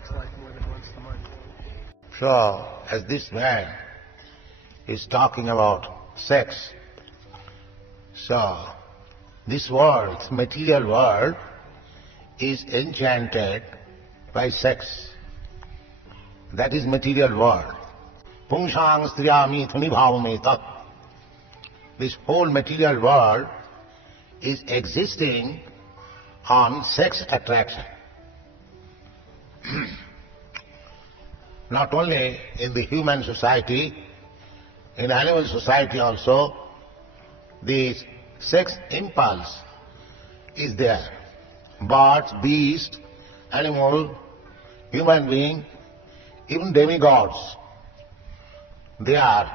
sex life more than wants the money. So, as this man is talking about sex, so this world, material world, is enchanted by sex. That is material world. Pungsang striyami thunibhavame tat. This whole material world is existing on sex attraction. Not only in the human society, in animal society also, the sex impulse is there. Birds, beasts, animal, human being, even demigods, they are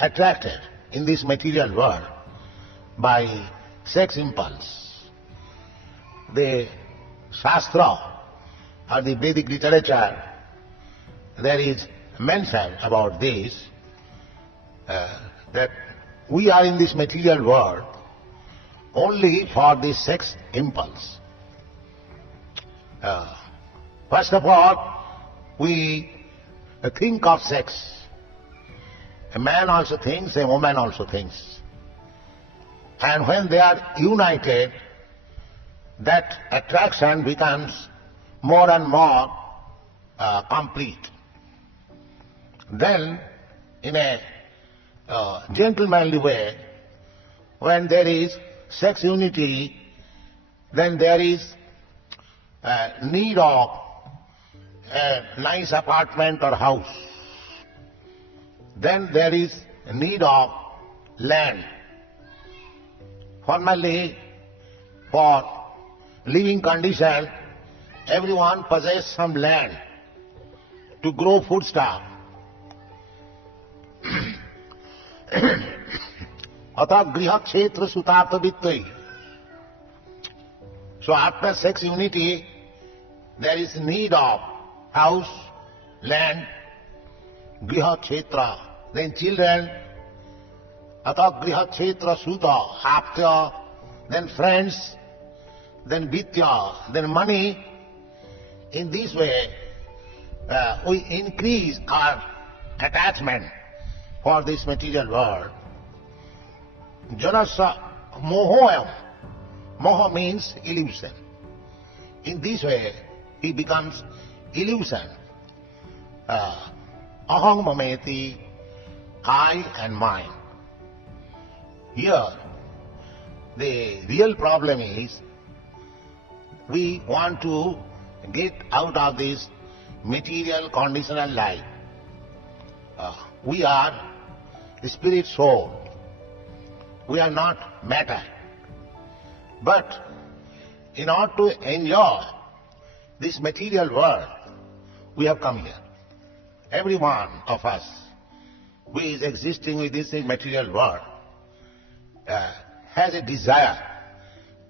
attracted in this material world by sex impulse. The Shastra or the Vedic literature, there is mention about this, that we are in this material world only for the sex impulse. First of all, we think of sex. A man also thinks, a woman also thinks. And when they are united, that attraction becomes more and more complete. Then, in a gentlemanly way, when there is sex unity, then there is need of a nice apartment or house. Then there is need of land. Formerly, for living condition, everyone possesses some land to grow foodstuff. Atha griha kshetra sutartha vittai. So after sex unity, there is need of house, land, griha kshetra, then children, atha griha kshetra suta, after, then friends, then vidya, then money. In this way, we increase our attachment for this material world. Janasa mohoyam. Moha means illusion. In this way, he becomes illusion. Aham mameti, I and mine. Here, the real problem is, we want to get out of this material conditional life. We are spirit soul. We are not matter. But in order to enjoy this material world, we have come here. Every one of us who is existing with this material world has a desire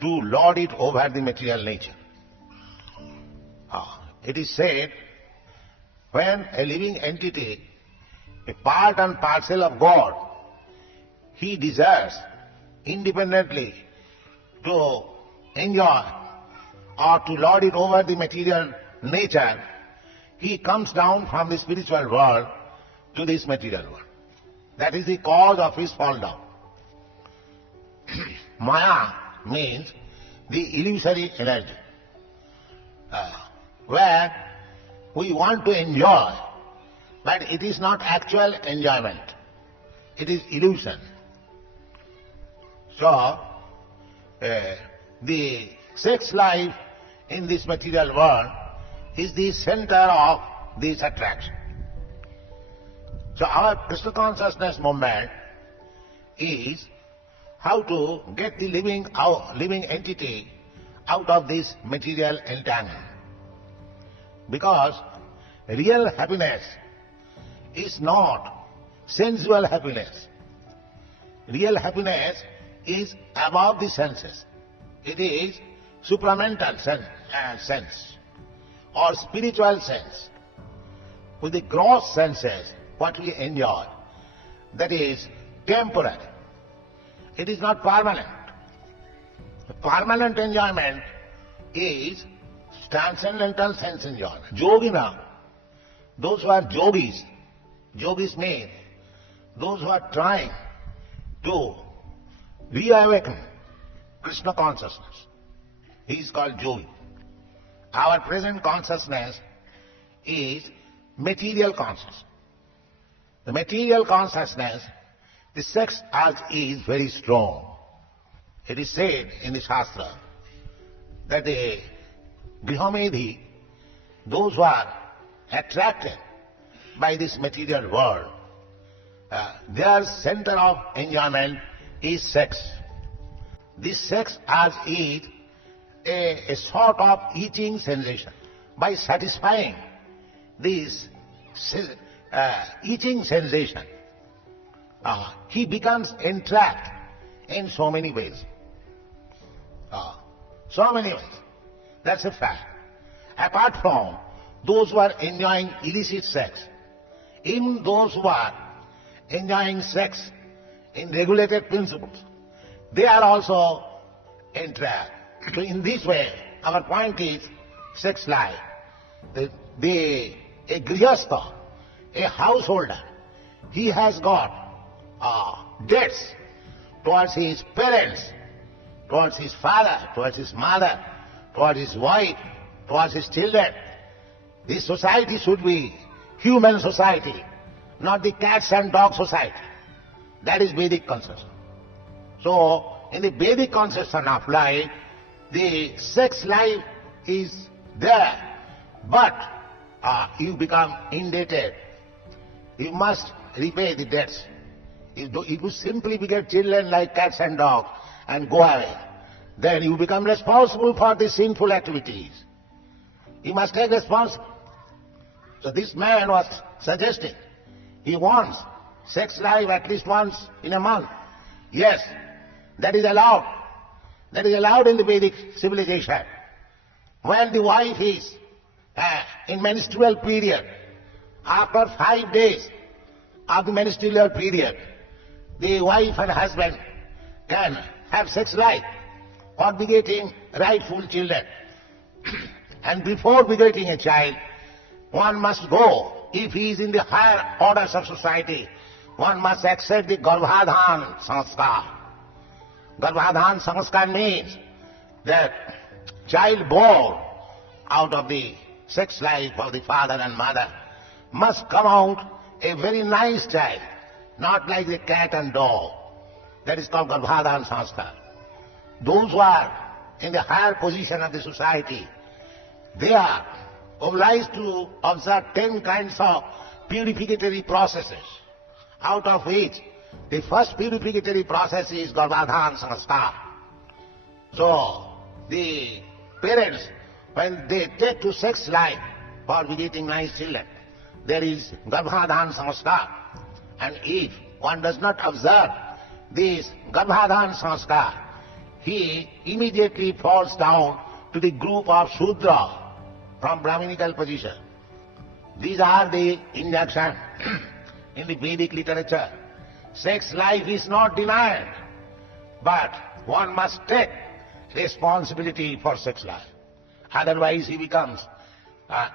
to lord it over the material nature. It is said, when a living entity, a part and parcel of God, he desires independently to enjoy or to lord it over the material nature, he comes down from the spiritual world to this material world. That is the cause of his fall down. Maya means the illusory energy, where we want to enjoy, but it is not actual enjoyment. It is illusion. So, the sex life in this material world is the center of this attraction. So our Krishna consciousness movement is how to get the living entity out of this material entanglement. Because real happiness is not sensual happiness. Real happiness is above the senses. It is supramental sense or spiritual sense. With the gross senses, what we enjoy, that is temporary. It is not permanent. The permanent enjoyment is transcendental sense enjoyment. Yogina, those who are yogis mean those who are trying to reawaken Krishna consciousness. He is called yogi. Our present consciousness is material consciousness. The material consciousness, the sex urge is very strong. It is said in the Shastra that the Grihamedhi, those who are attracted by this material world, their center of enjoyment is sex. This sex urge is a sort of itching sensation. By satisfying this itching sensation, he becomes entrapped in so many ways. So many ways. That's a fact. Apart from those who are enjoying illicit sex, even those who are enjoying sex in regulated principles, they are also entrapped. So in this way, our point is sex life. A grihastha, a householder, he has got debts towards his parents, towards his father, towards his mother, towards his wife, towards his children. This society should be human society, not the cats and dog society. That is Vedic conception. So, in the Vedic conception of life, the sex life is there, but you become indebted. You must repay the debts. If you simply beget children like cats and dogs and go away, then you become responsible for the sinful activities. You must take responsibility. So this man was suggesting, he wants sex life at least once in a month. Yes, that is allowed. That is allowed in the Vedic civilization. When the wife is in menstrual period, after 5 days of the menstrual period, the wife and husband can have sex life for begetting rightful children. And before begetting a child, one must go, if he is in the higher orders of society, one must accept the Garbhadhan Sanskar. Garbhadhan Sanskar means that child born out of the sex life of the father and mother must come out a very nice child, not like the cat and dog. That is called Garbhadhan Sanskar. Those who are in the higher position of the society, they are obliged to observe 10 kinds of purificatory processes, out of which the first purificatory process is Garbhadhan Sanskar. So, the parents, when they take to sex life for begetting nice children, there is Garbhadhan Sanskar. And if one does not observe this Garbhadhan Sanskar, he immediately falls down to the group of Shudra from Brahminical position. These are the injunctions in the Vedic literature. Sex life is not denied, but one must take responsibility for sex life. Otherwise he becomes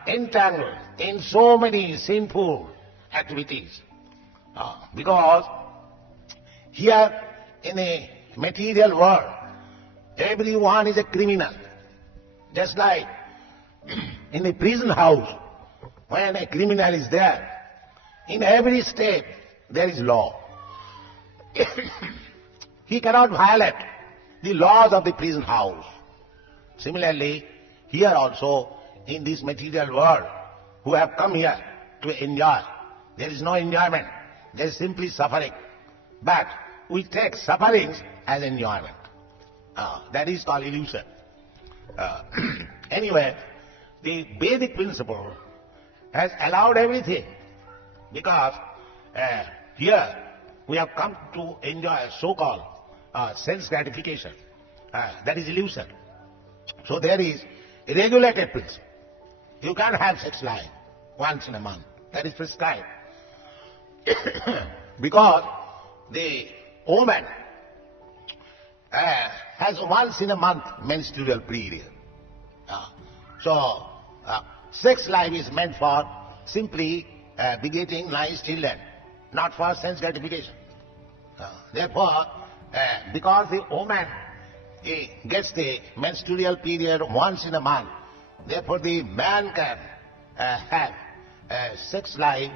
entangled in so many sinful activities. Because here in a material world, everyone is a criminal. Just like in a prison house, when a criminal is there, in every state there is law. He cannot violate the laws of the prison house. Similarly, here also, in this material world, who have come here to enjoy, there is no enjoyment, there is simply suffering. But we take sufferings as enjoyment. That is called illusion. Anyway, the Vedic principle has allowed everything, because here we have come to enjoy so-called sense gratification. That is illusion. So there is a regulated principle. You can't have sex life once in a month. That is prescribed. Because the woman has once in a month menstrual period. So, sex life is meant for simply begetting nice children, not for sense gratification. Therefore, because the woman gets the menstrual period once in a month, therefore the man can have sex life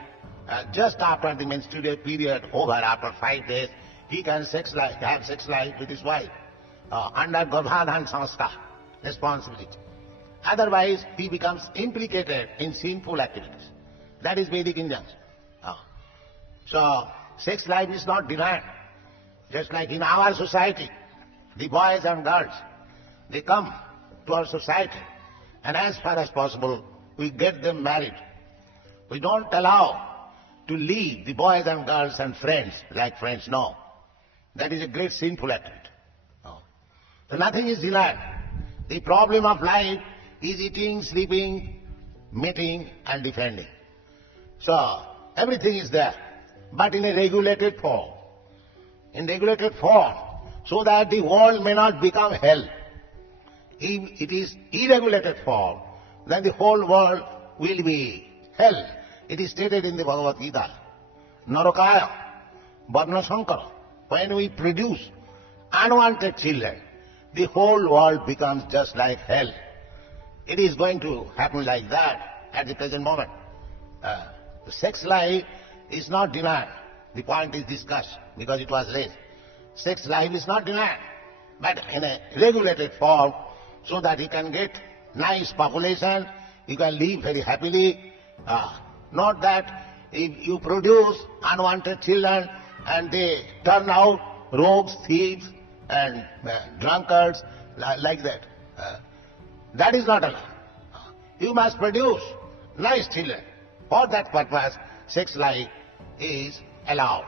just after the menstrual period over, after 5 days, he can have sex life with his wife under Garbhadhan Sanskar, responsibility. Otherwise, he becomes implicated in sinful activities. That is Vedic injunction. So, sex life is not denied. Just like in our society, the boys and girls, they come to our society, and as far as possible, we get them married. We don't allow to leave the boys and girls and friends like friends, no. That is a great sinful activity. So nothing is denied. The problem of life is eating, sleeping, meeting and defending. So everything is there, but in a regulated form. In regulated form, so that the world may not become hell. If it is irregulated form, then the whole world will be hell. It is stated in the Bhagavad Gita, Narakaya, Varna Sankara. When we produce unwanted children, the whole world becomes just like hell. It is going to happen like that at the present moment. The sex life is not denied. The point is discussed because it was raised. Sex life is not denied, but in a regulated form, so that he can get nice population, he can live very happily. Not that if you produce unwanted children and they turn out rogues, thieves and drunkards like that. That is not allowed. You must produce nice children. For that purpose, sex life is allowed.